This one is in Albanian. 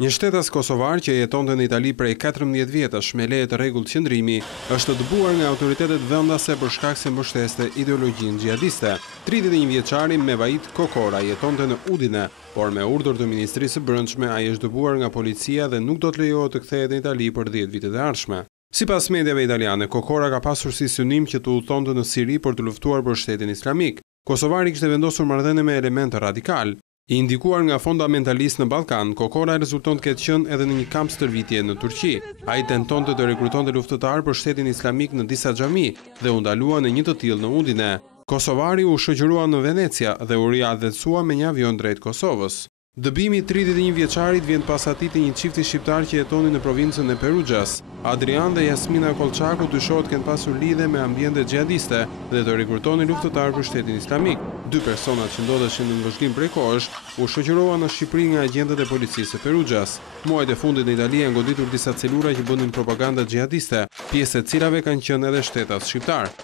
Një shtetas kosovar që jetonte në Itali prej 14 vjetësh me leje të rregullt qëndrimi, është dëbuar nga autoritetet vendase për shkak se mbështeste ideologjinë xhihadiste. 31 vjeçari Mevait Kokora jetonte në Udine, por me urdhër të Ministrisë së Brendshme ai është dëbuar nga policia dhe nuk do të lejohet të kthehet në Itali për 10 vitet e ardhshme. Sipas mediave italiane, Kokora ka pasur si synim që të udhëtonte në Siri për të luftuar për shtetin islamik. Kosovari kishte vendosur marrëdhënie me elemente radikal. I indikuar nga fundamentalist në Ballkan, Kokora rezulton të ketë qenë edhe në një kamp stërvitje në Turqi. Ai tentonte të rekrutonte luftëtar për shtetin islamik në disa xhami dhe u ndalua në një të tillë në Udine. Kosovari u shoqërua në Venecia dhe u riadhësua me një avion drejt Kosovës. Dëbimi i 31 vjeçarit vjen pas atij të një çifti shqiptar që jetonin në provincën e Perugias. Adrian dhe Jasmina Kolçaku dyshohet kanë pasur lidhje me ambiente xhihadiste dhe të rekrutonin luftëtar për shtetin islamik. Dy personat që ndodheshin në vëzhgim prej kohësh u shoqëruan në Shqipëri nga agjentët e policisë së Perugias. Muajt e fundit në Itali janë goditur disa celula që bënin propaganda xhihadiste, pjesë e cilave kanë qenë edhe shtetas shqiptar.